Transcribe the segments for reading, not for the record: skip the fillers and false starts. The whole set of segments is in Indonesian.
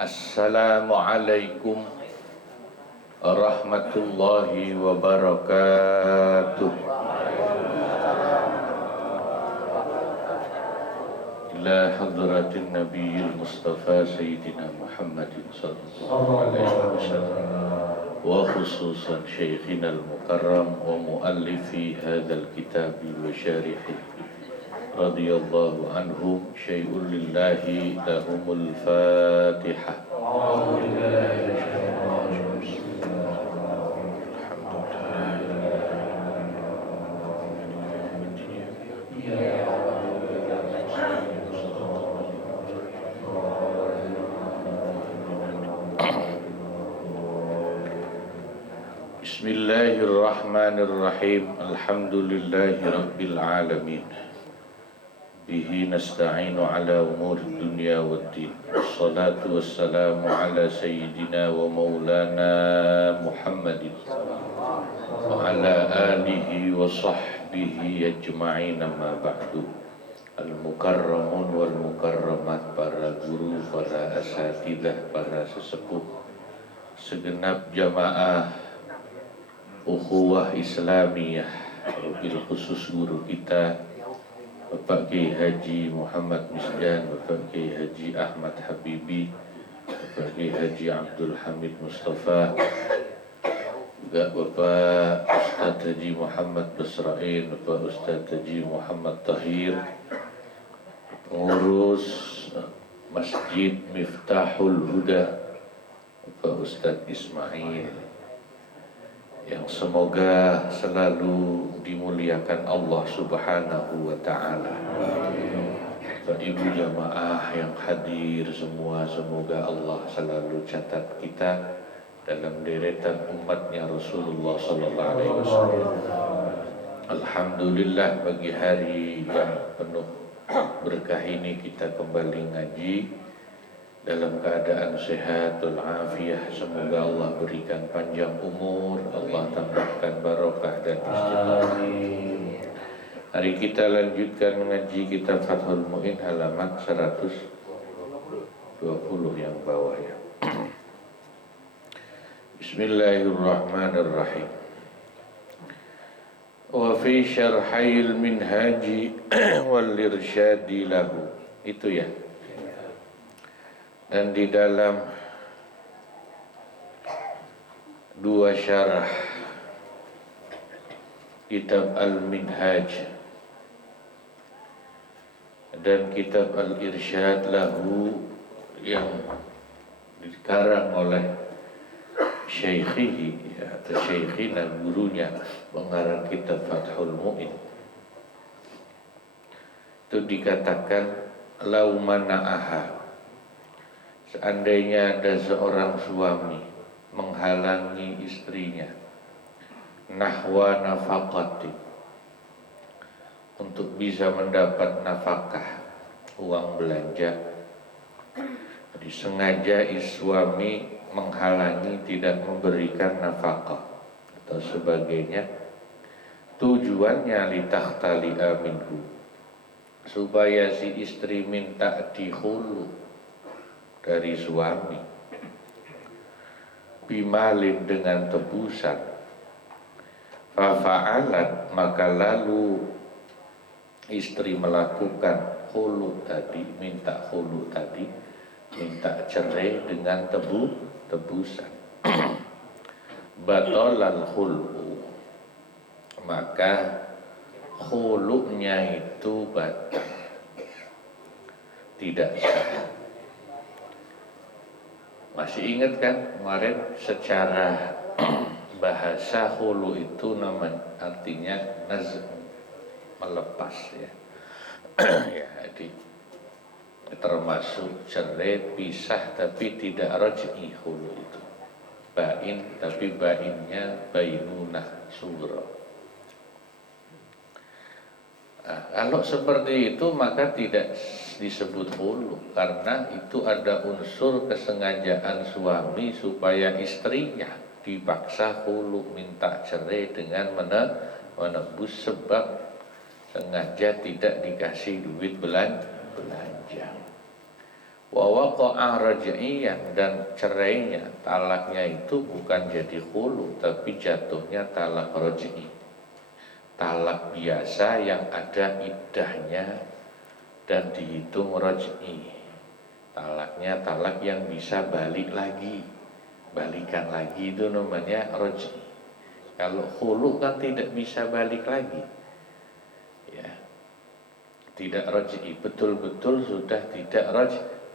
Assalamualaikum warahmatullahi wabarakatuh. Ila hadratin nabiyil mustafa sayyidina Muhammadin sallallahu alaihi wasallam wa khususan syekhina al-mukarram wa muallifi hadzal kitabi wa syarihi radhiyallahu anhum syai'un lillahi lahumul fatihah. Bismillahirrahmanirrahim. Alhamdulillahi rabbil alamin. Bihi nasta'inu ala umuri dunya waddin. Wassalatu wassalamu ala sayyidina wa maulana Muhammadin wa ala alihi wa sahbihi ajma'in, amma ba'du. Al-mukarramun wal mukarramat, para guru, para asatidah, para sesepuh, segenap jamaah ukhuwah Islamiyah, bil khusus guru kita Bapak Kiai Haji Muhammad Misdan, Bapak Kiai Haji Ahmad Habibi, Bapak Kiai Haji Abdul Hamid Mustafa, juga Bapak Ustadz Haji Muhammad Basrain, Bapak Ustadz Haji Muhammad Tahir, pengurus Masjid Miftahul Huda, Bapak Ustadz Ismail, yang semoga selalu dimuliakan Allah Subhanahu wa ta'ala. Bapak Ibu jamaah yang hadir semua, semoga Allah selalu catat kita dalam deretan umatnya Rasulullah sallallahu alaihi wasallam. Alhamdulillah, bagi hari yang penuh berkah ini kita kembali ngaji dalam keadaan sehat wal afiyah. Semoga Allah berikan panjang umur, Allah tambahkan barokah dan istiqamah. Hari kita lanjutkan mengaji kitab Fathul Mu'in halaman 120 yang bawah ya. Bismillahirrahmanirrahim. Wa fi syarhil minhaji wal irsyadi lahu. Itu ya. Dan di dalam dua syarah kitab Al-Minhaj dan kitab Al-Irsyad lahu yang dikarang oleh syekhihi atau syekhina, gurunya, pengarang kitab Fathul Mu'in, itu dikatakan lau mana'aha, seandainya ada seorang suami menghalangi istrinya nahwa nafaqati, untuk bisa mendapat nafkah, uang belanja, disengaja suami menghalangi tidak memberikan nafkah atau sebagainya, tujuannya litahtali'a minhu, supaya si istri minta dihulu dari suami, bimalin, dengan tebusan, fafa'alat, maka lalu istri melakukan hulu tadi, minta hulu tadi, minta cerai dengan tebusan, batolal hulu, maka hulunya itu batal, tidak sah. Masih ingat kan kemarin secara bahasa hulu itu namanya artinya nazm, melepas ya. Ya, jadi termasuk cerai, pisah tapi tidak raj'i. Hulu itu bain, tapi bainnya bainunah sughra. Nah, kalau seperti itu maka tidak disebut hulu, karena itu ada unsur kesengajaan suami supaya istrinya dipaksa hulu, minta cerai dengan menebus sebab sengaja tidak dikasih duit belanja. Wa waqa'a raj'iyan, dan cerainya, talaknya itu bukan jadi khulu tapi jatuhnya talak raj'i, talak biasa yang ada iddahnya dan dihitung raj'i. Talaknya talak yang bisa balik lagi, balikan lagi, itu namanya raj'i. Kalau khulu kan tidak bisa balik lagi, ya, tidak raj'i, betul-betul sudah tidak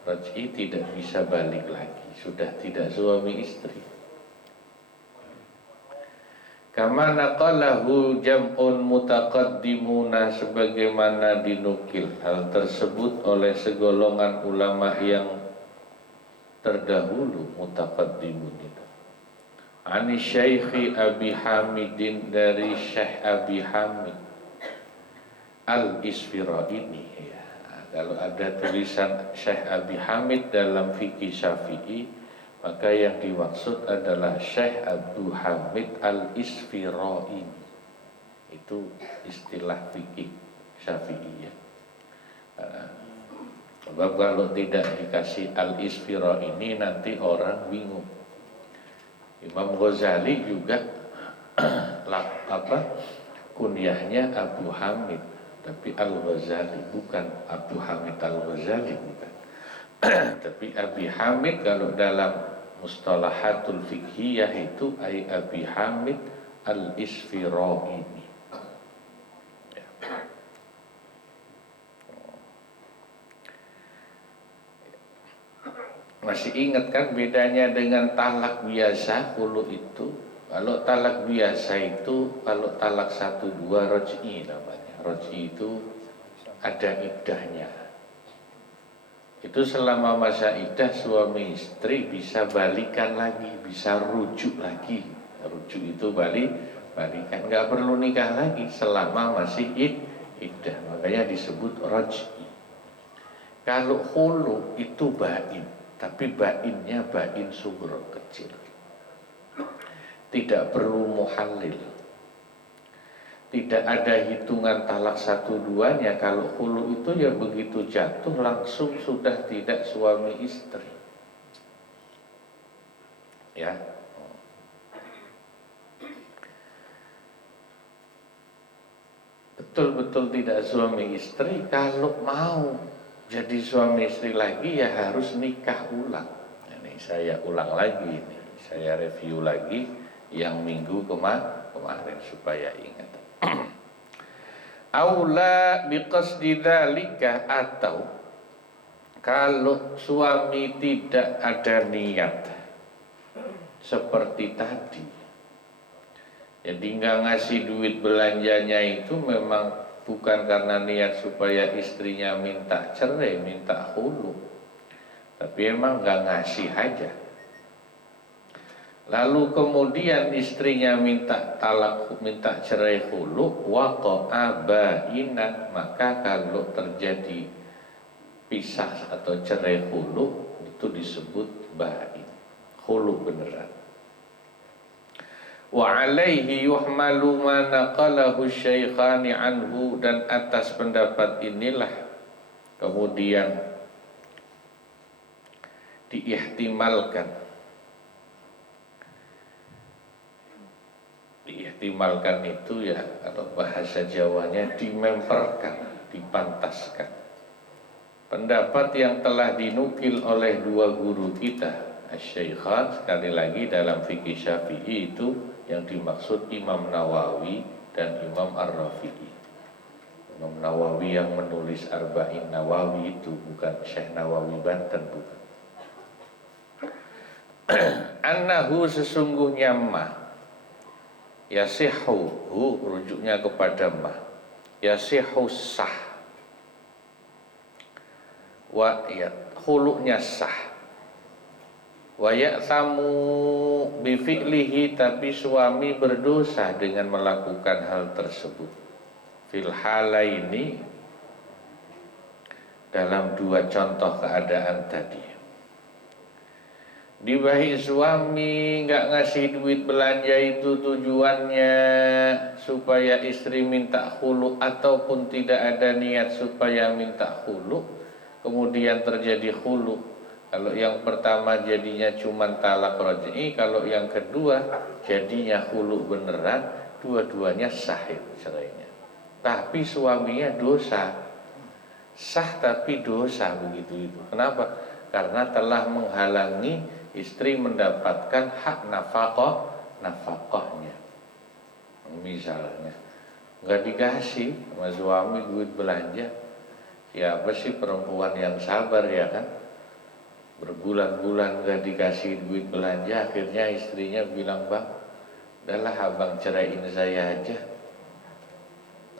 raj'i, tidak bisa balik lagi, sudah tidak suami istri. Kama naqalahu jam'un mutaqaddimuna, sebagaimana dinukil hal tersebut oleh segolongan ulama yang terdahulu, mutaqaddimun itu. Ani Syekhi Abi Hamidin, dari Syekh Abi Hamid Al-Isfiraini, ya. Kalau ada tulisan Syekh Abi Hamid dalam fikih Syafi'i, maka yang dimaksud adalah Syekh Abu Hamid Al-Isfiraini. Itu istilah fikih Syafi'i, ya. Sebab kalau tidak dikasih Al-Isfiraini nanti orang bingung. Imam Ghazali juga kunyahnya Abu Hamid, tapi Al-Ghazali, bukan Abu Hamid Al-Ghazali, bukan. Tapi Abi Hamid kalau dalam mustalahatul fiqhiyah itu Abi Hamid Al-Isfiraini, ya. Masih ingat kan bedanya dengan talak biasa khulu itu? Kalau talak biasa itu, kalau talak 1-2 raj'i namanya. Raj'i itu ada iddahnya. Itu selama masa iddah suami istri bisa balikan lagi, bisa rujuk lagi. Rujuk itu balikan, nggak perlu nikah lagi selama masih iddah. Makanya disebut raj'i. Kalau khulu itu bain, tapi bainnya bain sughra, kecil. Tidak perlu muhallil, tidak ada hitungan talak 1-2-nya. Kalau khulu itu ya begitu jatuh langsung sudah tidak suami istri, ya. Betul-betul tidak suami istri. Kalau mau jadi suami istri lagi ya harus nikah ulang. Ini saya ulang lagi, ini saya review lagi yang minggu kemarin supaya ingat. Aula biqasdi dzalika, atau kalau suami tidak ada niat seperti tadi, jadi nggak ngasih duit belanjanya itu memang bukan karena niat supaya istrinya minta cerai, minta khulu, tapi emang nggak ngasih aja. Lalu kemudian istrinya minta talak, minta cerai khulu, waqa'a ba'inan, maka kalau terjadi pisah atau cerai khulu itu disebut ba'in, khulu beneran. Wa alaihi yuhmalu ma naqalahu syaikhani anhu, dan atas pendapat inilah kemudian diihtimalkan itu, ya, atau bahasa Jawanya dimemperkan, dipantaskan pendapat yang telah dinukil oleh dua guru kita Asy-Syaikhan, sekali lagi dalam fikih Syafi'i itu yang dimaksud Imam Nawawi dan Imam Ar-Rafi'i. Imam Nawawi yang menulis Arba'in Nawawi itu, bukan Syekh Nawawi Banten, bukan. Annahu, sesungguhnya mah, yasihu, rujuknya kepada mah, yasihu sah, wa ya khulunya sah, wa ya'tamu bi fi'lihi, tapi suami berdosa dengan melakukan hal tersebut. Fil halaini, dalam dua contoh keadaan tadi. Dibahi suami nggak ngasih duit belanja itu tujuannya supaya istri minta khulu, ataupun tidak ada niat supaya minta khulu, kemudian terjadi khulu. Kalau yang pertama jadinya cuma talak raj'i, kalau yang kedua jadinya khulu beneran, dua-duanya sah itu cerainya. Tapi suaminya dosa. Sah tapi dosa begitu itu. Kenapa? Karena telah menghalangi istri mendapatkan hak nafkahnya. Misalnya nggak dikasih sama suami duit belanja, siapa sih perempuan yang sabar ya kan? Berbulan-bulan nggak dikasih duit belanja, akhirnya istrinya bilang, bang, udahlah abang ceraiin saya aja.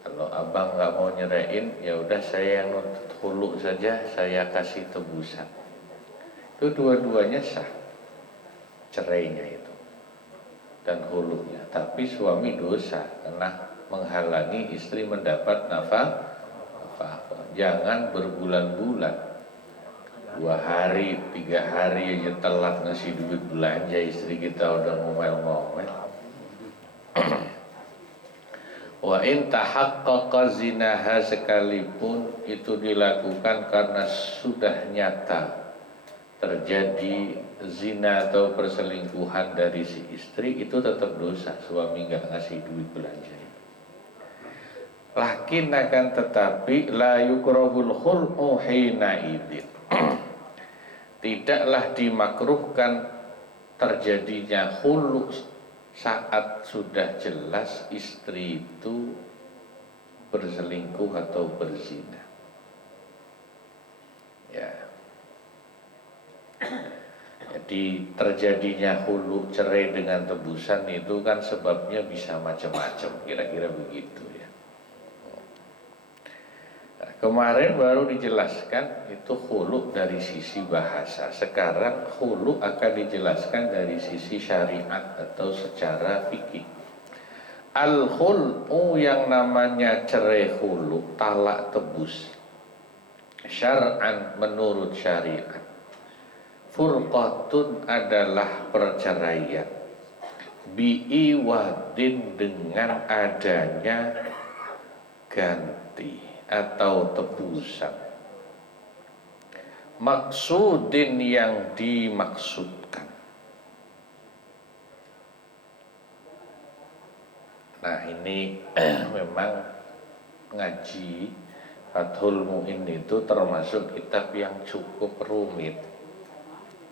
Kalau abang nggak mau nyeraiin, ya udah saya yang nuntut hulu saja, saya kasih tebusan. Itu dua-duanya sah cerainya itu dan hulunya. Tapi suami dosa karena menghalangi istri mendapat nafkah. Jangan berbulan-bulan, 2 hari, 3 hari aja telat ngasih duit belanja, istri kita udah ngomel-ngomel. Wa in tahaqqaqa zinaha, sekalipun itu dilakukan karena sudah nyata terjadi zina atau perselingkuhan dari si istri, itu tetap dosa suami nggak ngasih duit belanja. Lakin akan tetapi la yukrahul khul'u hina idin, tidaklah dimakruhkan terjadinya khulu saat sudah jelas istri itu berselingkuh atau berzina. Ya. Jadi terjadinya khulu, cerai dengan tebusan itu kan sebabnya bisa macam-macam, kira-kira begitu ya. Nah, kemarin baru dijelaskan itu khulu dari sisi bahasa. Sekarang khulu akan dijelaskan dari sisi syariat atau secara fikih. Al-khul'u, yang namanya cerai khulu, talak tebus, syar'an menurut syariat, furqatun adalah perceraian, bi'iwadin dengan adanya ganti atau tebusan, maksudin yang dimaksudkan. Nah ini memang ngaji Fathul Mu'in itu termasuk kitab yang cukup rumit.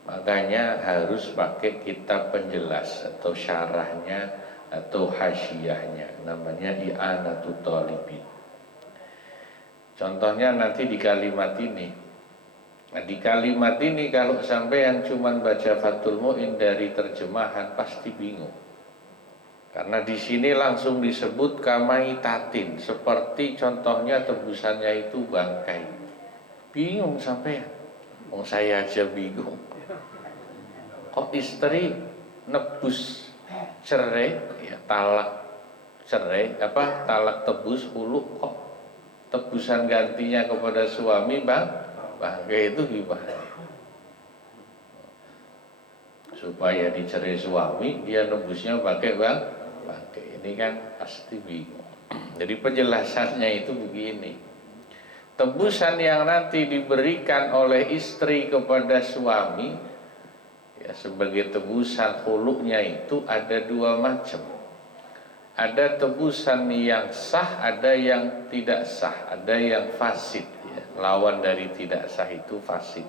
Makanya harus pakai kitab penjelas atau syarahnya atau hasyiahnya, namanya I'anatut Talibin. Contohnya nanti di kalimat ini. Nah, di kalimat ini kalau sampean cuman baca Fathul Mu'in dari terjemahan pasti bingung. Karena di sini langsung disebut kamaitatin, seperti contohnya tebusannya itu bangkai. Bingung sampean. Oh, saya aja bingung. Kok istri nebus cerai, ya talak cerai, talak tebus hulu, kok tebusan gantinya kepada suami bangkai itu gimana? Supaya dicerai suami, dia nebusnya pakai bangkai. Ini kan pasti bingung. Jadi penjelasannya itu begini. Tebusan yang nanti diberikan oleh istri kepada suami, ya, sebagai tebusan khulu'nya itu ada 2 macam. Ada tebusan yang sah, ada yang tidak sah, ada yang fasid ya. Lawan dari tidak sah itu fasid.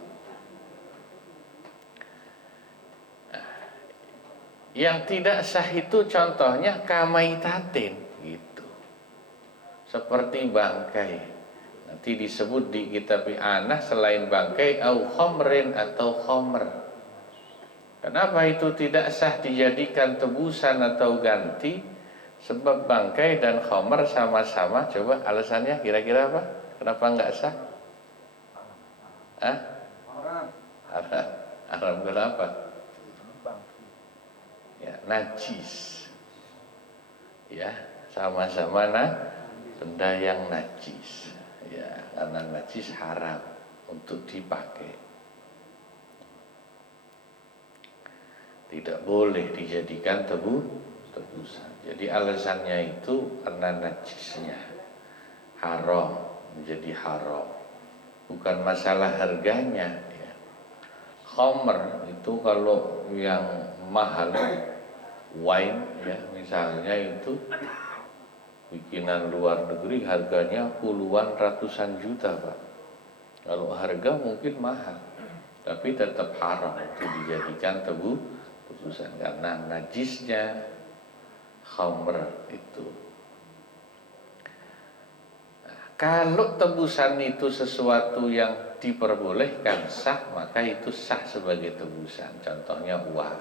Yang tidak sah itu contohnya kamaitatin gitu, seperti bangkai. Nanti disebut di kitab I'anah selain bangkai au khamrin atau khamr. Kenapa itu tidak sah dijadikan tebusan atau ganti? Sebab bangkai dan khamr sama-sama, coba alasannya kira-kira apa? Kenapa enggak sah? Haram kenapa? Ya, najis. Ya, sama-sama benda yang najis. Ya, karena najis haram untuk dipakai. Tidak boleh dijadikan tebusan. Jadi alasannya itu karena najisnya haram, menjadi haram. bukan masalah harganya ya. Khamr itu kalau yang mahal, wine ya misalnya, itu bikinan luar negeri harganya puluhan ratusan juta Pak. Kalau harga mungkin mahal, tapi tetap haram itu dijadikan tebusan karena najisnya khamr itu. Nah, kalau tebusan itu sesuatu yang diperbolehkan sah, maka itu sah sebagai tebusan. Contohnya uang.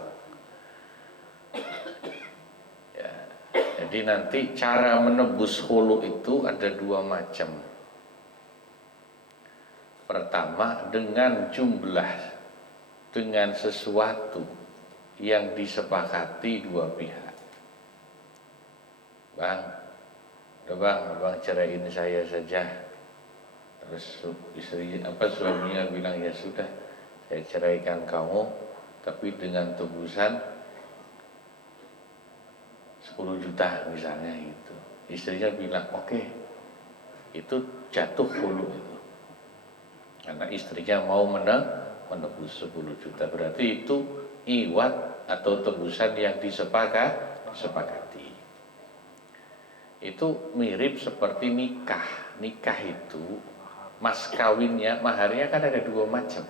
Ya, jadi nanti cara menebus hulu itu ada dua macam. Pertama, dengan jumlah, dengan sesuatu yang disepakati dua pihak. Bang, udah bang, abang ceraiin saya saja. Terus suaminya bilang, ya sudah, saya ceraikan kamu, tapi dengan tebusan 10 juta misalnya gitu. Istrinya bilang, oke, itu jatuh hulu itu. Karena istrinya mau menebus 10 juta, berarti itu iwat atau tebusan yang disepakati. Itu mirip seperti nikah. Nikah itu mas kawinnya, maharnya kan ada dua macam.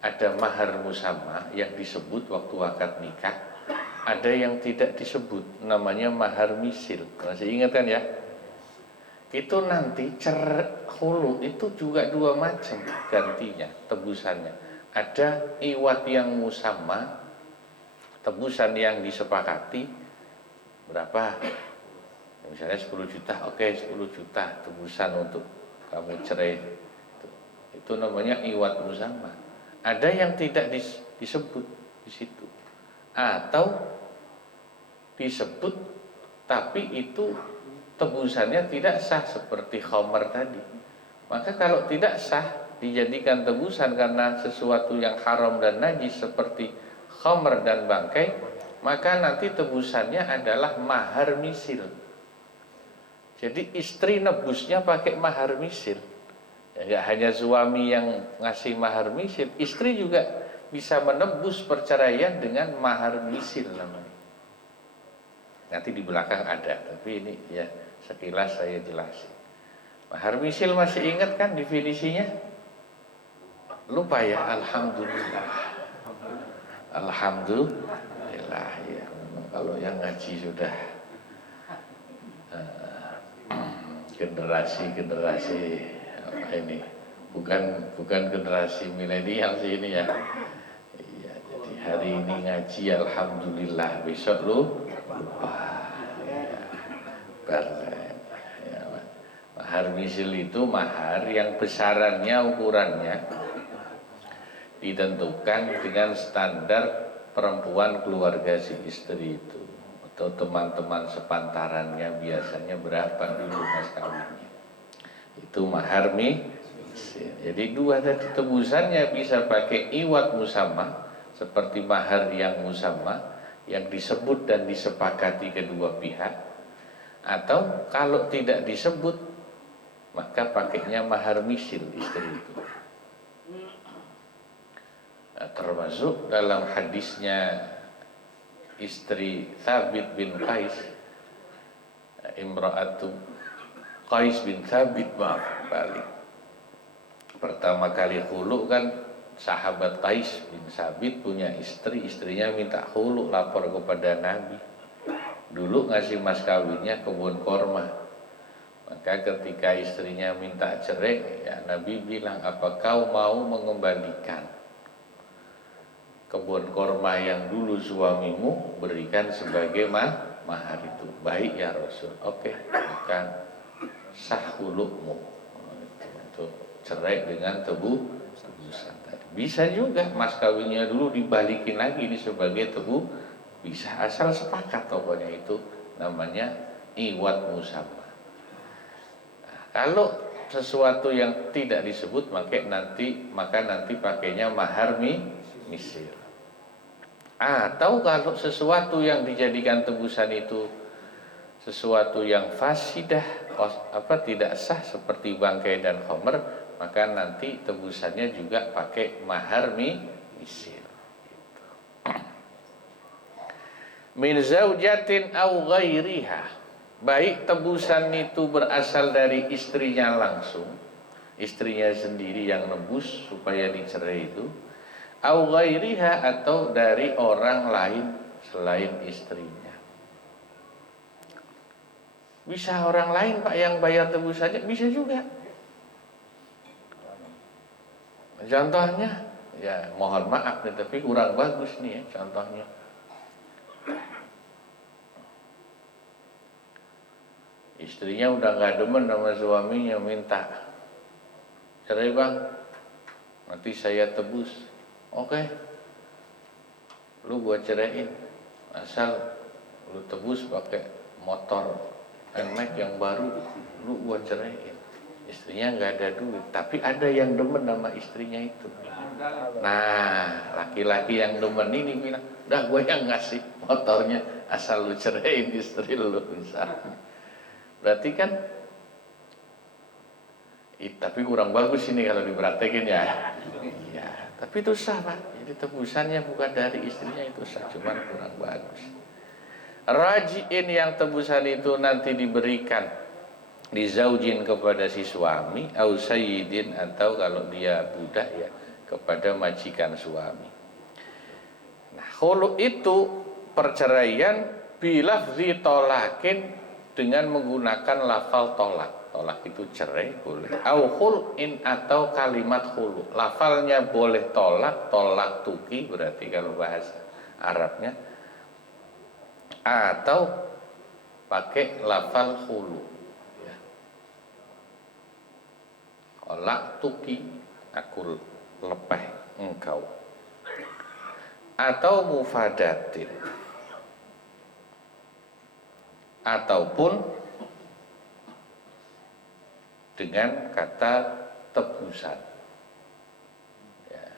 Ada mahar musamma yang disebut waktu akad nikah, ada yang tidak disebut, namanya mahar misil. Masih ingat kan ya? Itu nanti hulu itu juga dua macam gantinya, tebusannya. Ada iwat yang musamma, tebusan yang disepakati berapa, misalnya 10 juta, oke 10 juta tebusan untuk kamu cerai, itu namanya iwat musamma. Ada yang tidak disebut di situ, atau disebut tapi itu tebusannya tidak sah seperti khamr tadi. Maka kalau tidak sah dijadikan tebusan karena sesuatu yang haram dan najis seperti khamr dan bangkai, maka nanti tebusannya adalah mahar misil. Jadi istri nebusnya pakai mahar misil. Ya, gak hanya suami yang ngasih mahar misil, istri juga bisa menebus perceraian dengan mahar misil namanya. Nanti di belakang ada, tapi ini ya sekilas saya jelasin. Mahar misil masih ingat kan definisinya? Lupa ya? Alhamdulillah. Alhamdulillah ya. Kalau yang ngaji sudah generasi apa ini? Bukan generasi milenial sih ini ya. Iya, jadi hari ini ngaji alhamdulillah, besok lu lupa. Ya, mahar misil itu mahar yang besarannya, ukurannya ditentukan dengan standar perempuan keluarga si istri itu, atau teman-teman sepantarannya biasanya berapa dulu mas kawinnya. Itu mahar misil. Jadi dua tadi tebusannya bisa pakai iwat musamma seperti mahar yang musamma yang disebut dan disepakati kedua pihak, atau kalau tidak disebut maka pakainya mahar misil istri itu. Nah, termasuk dalam hadisnya istri Thabit bin Qais, imra'atu Qais bin Thabit, balik pertama kali khulu kan sahabat Qais bin Thabit punya istri, istrinya minta khulu, lapor kepada Nabi. Dulu ngasih mas kawinnya kebun korma. Maka ketika istrinya minta cerai, ya Nabi bilang, apa kau mau mengembalikan kebun korma yang dulu suamimu berikan sebagai mahar itu? Baik ya Rasul. Oke, maka sah hulukmu untuk cerai dengan tebusan tadi. Bisa juga mas kawinnya dulu dibalikin lagi ini sebagai bisa, asal sepakat, pokoknya itu namanya iwat musamma. Nah, kalau sesuatu yang tidak disebut maka nanti pakainya mahar misil. Atau kalau sesuatu yang dijadikan tebusan itu sesuatu yang fasidah, tidak sah seperti bangkai dan khamr, maka nanti tebusannya juga pakai mahar misir. Min zaujatin au ghairiha, baik tebusan itu berasal dari istrinya langsung, istrinya sendiri yang nebus supaya dicerai itu, au ghairiha, atau dari orang lain selain istrinya. Bisa orang lain Pak yang bayar tebusannya, bisa juga. Contohnya, ya mohon maaf nih, tapi kurang bagus nih ya contohnya. Istrinya udah gak demen sama suaminya, minta cerai bang, nanti saya tebus. Oke, lu gua ceraiin, asal lu tebus pakai motor NMAX yang baru, lu gua ceraiin. Istrinya nggak ada duit, tapi ada yang demen sama istrinya itu. Nah, laki-laki yang demen ini bilang, dah gue yang ngasih motornya, asal lu ceraiin istri lu misalnya. Berarti kan, tapi kurang bagus ini kalau dipraktekin ya. Ya, tapi itu sah Pak. Jadi tebusannya bukan dari istrinya, itu sah, cuman kurang bagus. Raji'in, yang tebusan itu nanti diberikan dizaujin kepada si suami, au sayyidin, atau kalau dia budak ya kepada majikan suami. Nah, khulu itu perceraian bilafzi tolakin, dengan menggunakan lafal tolak. Tolak itu cerai boleh. Au khul'in, atau kalimat khulu. Lafalnya boleh tolak, tolak tuki berarti kalau bahasa Arabnya, atau pakai lafal khulu. Ya. Tolak tuki, aku lepeh engkau. Atau mufadatin, ataupun dengan kata tebusan. Ya.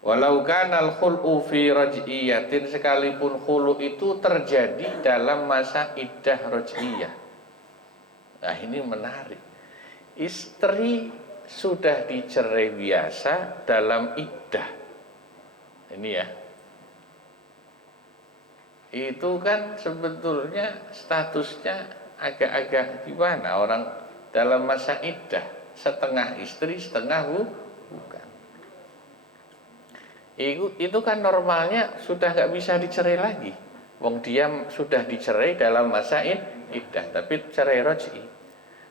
Walau kanal khul'u fi raj'iyatin, sekalipun khulu itu terjadi dalam masa iddah raj'iyah. Nah ini menarik. Istri sudah dicerai biasa dalam iddah. Ini ya. Itu kan sebetulnya statusnya agak-agak gimana, orang dalam masa iddah, setengah istri setengah bukan. Itu kan normalnya sudah nggak bisa dicerai lagi. Wong dia sudah dicerai dalam masa iddah, tapi cerai raj'i.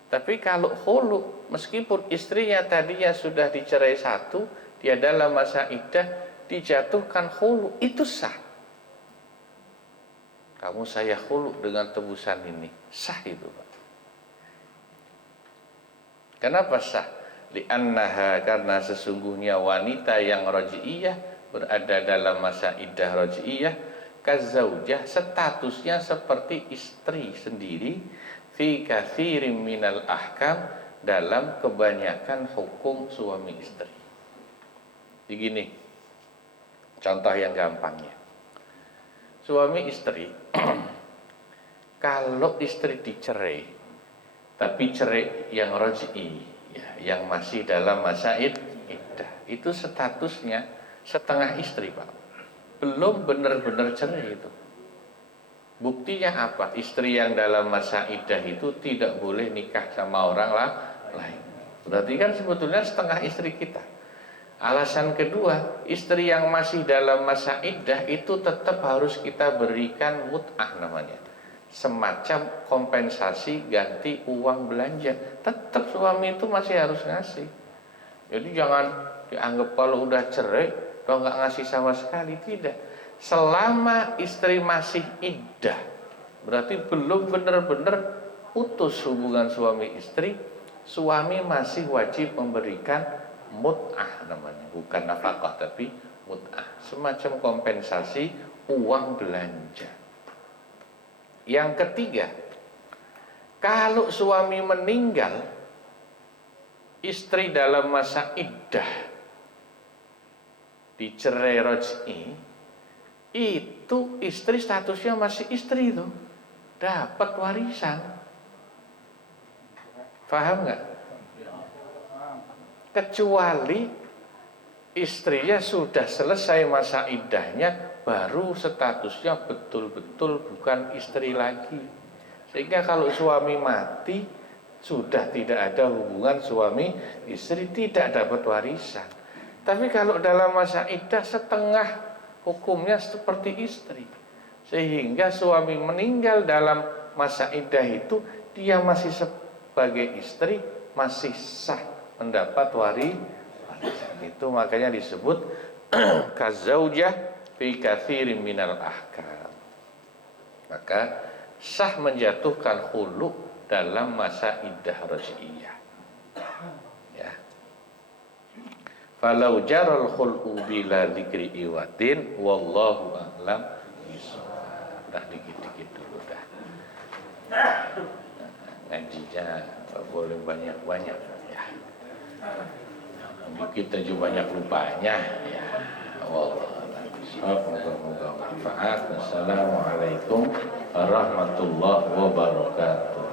Tapi kalau khulu, meskipun istrinya tadinya sudah dicerai satu, dia dalam masa iddah dijatuhkan khulu, itu sah. Kamu saya khulu dengan tebusan ini, sah itu Pak. Kenapa sah? Li'annaha, karena sesungguhnya wanita yang raj'iyah berada dalam masa iddah raj'iyah, kazaujah, statusnya seperti istri sendiri, fi katsirin minal ahkam, dalam kebanyakan hukum suami istri. Begini, contoh yang gampangnya. Suami istri, kalau istri dicerai, tapi cerai yang raj'i, ya, yang masih dalam masa iddah, itu statusnya setengah istri Pak, belum benar-benar cerai itu. Buktinya apa? Istri yang dalam masa iddah itu tidak boleh nikah sama orang lain. Berarti kan sebetulnya setengah istri kita. Alasan kedua, istri yang masih dalam masa iddah itu tetap harus kita berikan mut'ah namanya, semacam kompensasi ganti uang belanja. Tetap suami itu masih harus ngasih. Jadi jangan dianggap kalau udah cerai kalau nggak ngasih sama sekali, tidak. Selama istri masih iddah, berarti belum benar-benar putus hubungan suami istri, suami masih wajib memberikan mut'ah namanya, bukan nafkah tapi mut'ah, semacam kompensasi uang belanja. Yang ketiga, kalau suami meninggal, istri dalam masa iddah dicerai raj'i, itu istri statusnya masih istri itu, dapat warisan. Paham nggak? Kecuali istrinya sudah selesai masa iddahnya, baru statusnya betul-betul bukan istri lagi. Sehingga kalau suami mati, sudah tidak ada hubungan suami istri, tidak dapat warisan. Tapi kalau dalam masa iddah, setengah hukumnya seperti istri. Sehingga suami meninggal dalam masa iddah itu, dia masih sebagai istri, masih sah mendapat warisan. Itu makanya disebut kazaujah fi katsirin minal ahkam. Maka sah menjatuhkan khulu dalam masa iddah raj'iyah. Ya. Falau jaral khulu bila dzikri iwatin wallahu a'lam bishawab. Dah dikit-dikit dulu dah. Ngajinya boleh banyak-banyak ya. Kita juga banyak lupanya ya. Wallah, moga-moga manfaat. Assalamualaikum warahmatullahi wabarakatuh.